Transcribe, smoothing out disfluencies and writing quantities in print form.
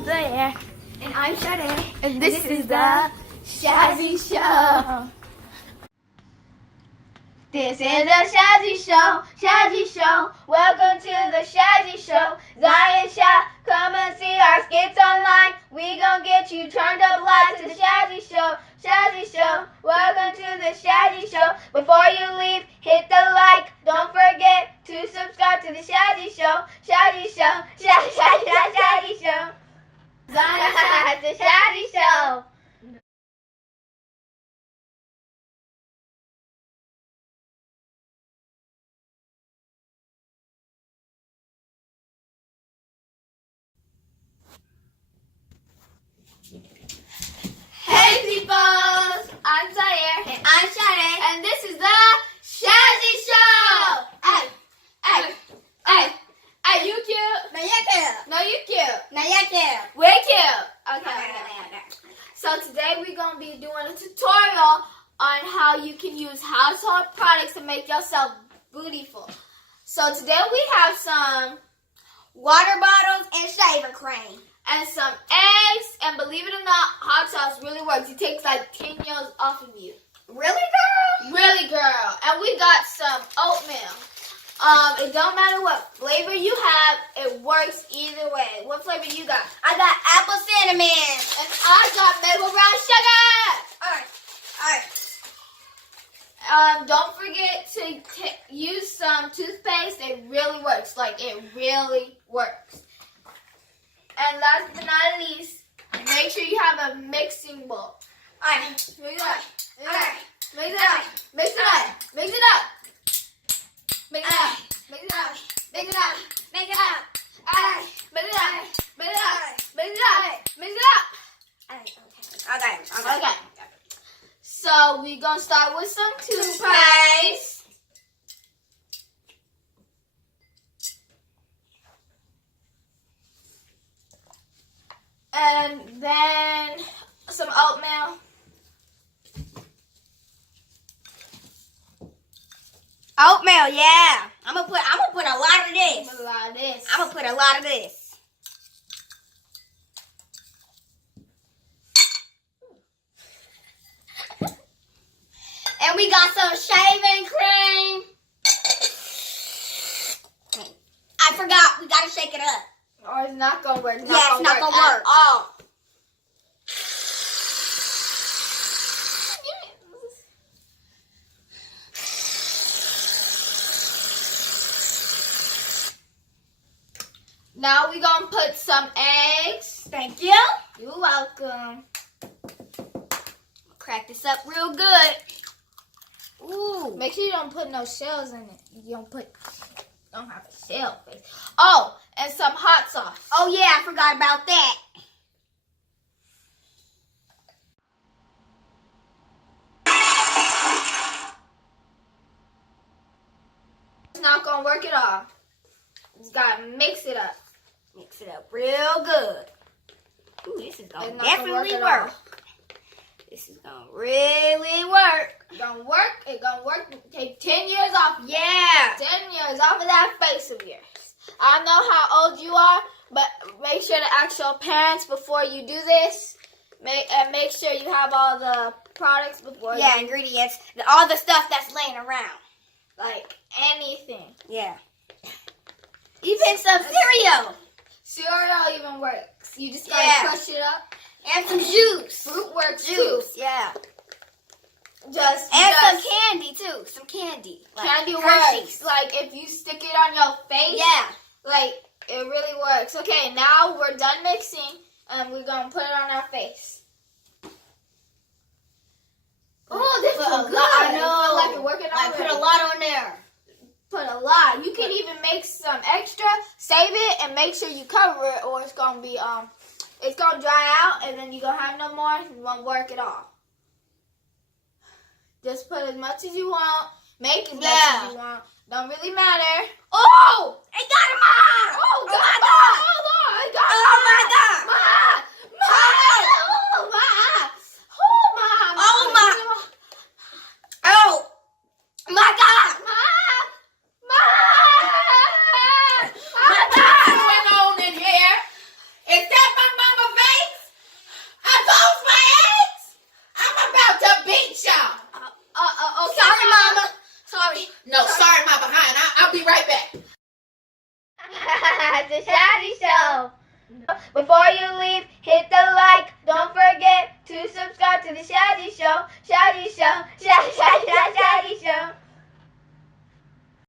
I'm Zii. And I'm Sha Zii. And this is the ShaZii Show. This is the ShaZii Show. ShaZii Show. Welcome to the ShaZii Show. Zii and Sha, come and see our skits online. We gon' get you turned up live to the ShaZii Show. ShaZii Show. Welcome to the ShaZii Show. Before you leave, hit the like. Don't forget to subscribe to the ShaZii Show. ShaZii Show. ShaZii Show. The ShaZii Show. Hey people, I'm Zii and I'm Sha Zii, and this is the ShaZii Show. Hey, you cute? No, you're cute. No, you cute. No, you're cute. We're cute. Okay. So today we're gonna be doing a tutorial on how you can use household products to make yourself beautiful. So today we have some Water bottles and shaving cream. and some eggs, and believe it or not, hot sauce really works. It takes like 10 years off of you. Really, girl? Really, girl. And we got some oatmeal. It don't matter what flavor you have, it works either way. What flavor you got? I got apple cinnamon. And I got maple brown sugar. Alright. Don't forget to use some toothpaste. It really works. Like, it really works. And last but not least, make sure you have a mixing bowl. Alright. Mix it up. Alright. Mix it up. Mix it up. Mix it up. Mix it up. Mix it up. Mix it up. Make it up. Alright. Mix it up. Mix it up. Mix it up. Mix it up. Okay. So we're gonna start with some toothpaste. And then some oatmeal. Oatmeal, yeah. I'm gonna put a lot of this. A lot of this. I'm gonna put a lot of this. And we got some shaving cream. I forgot, we gotta shake it up. Or it's not gonna work. Yeah, it's not gonna work. At all. Now we're gonna put some eggs. Thank you. You're welcome. Crack this up real good. Ooh. Make sure you don't put no shells in it. You don't have a shell face. Oh, and some hot sauce. Oh yeah, I forgot about that. It's not gonna work at all. You just gotta mix it up. Mix it up real good. Ooh, this is gonna It's not definitely gonna work at work. all. This is gonna really work. It's gonna work. It's gonna work. Take 10 years off. Yeah. 10 years off of that face of yours. I don't know how old you are, but make sure to ask your parents before you do this. Make sure you have all the products before Yeah, you. ingredients. All the stuff that's laying around. Like anything. Yeah. Even some cereal. Cereal even works. You just gotta Yeah. crush it up. And some juice. Fruit works Juice, yeah. too. Just And some candy too. Some candy. Like candy Hershey's. works. Like if you stick it on your face. Yeah. Like, it really works. Okay, now we're done mixing, and we're going to put it on our face. Oh, this Put a feels good. lot- I It know. feels like it's working Like already. put a lot on there. Put a lot. You can even make some extra, save it, and make sure you cover it, or it's going to be, it's going to dry out, and then you're going to have no more. It won't work at all. Just put as much as you want. Make as much as you want. Don't really matter. Oh! It got him on! Oh, my God! Hold on! I got Oh my God! Oh my! Oh my God! What's going on in here? Is that my mama No, sorry, my behind. I'll be right back. The ShaZii Show. Before you leave,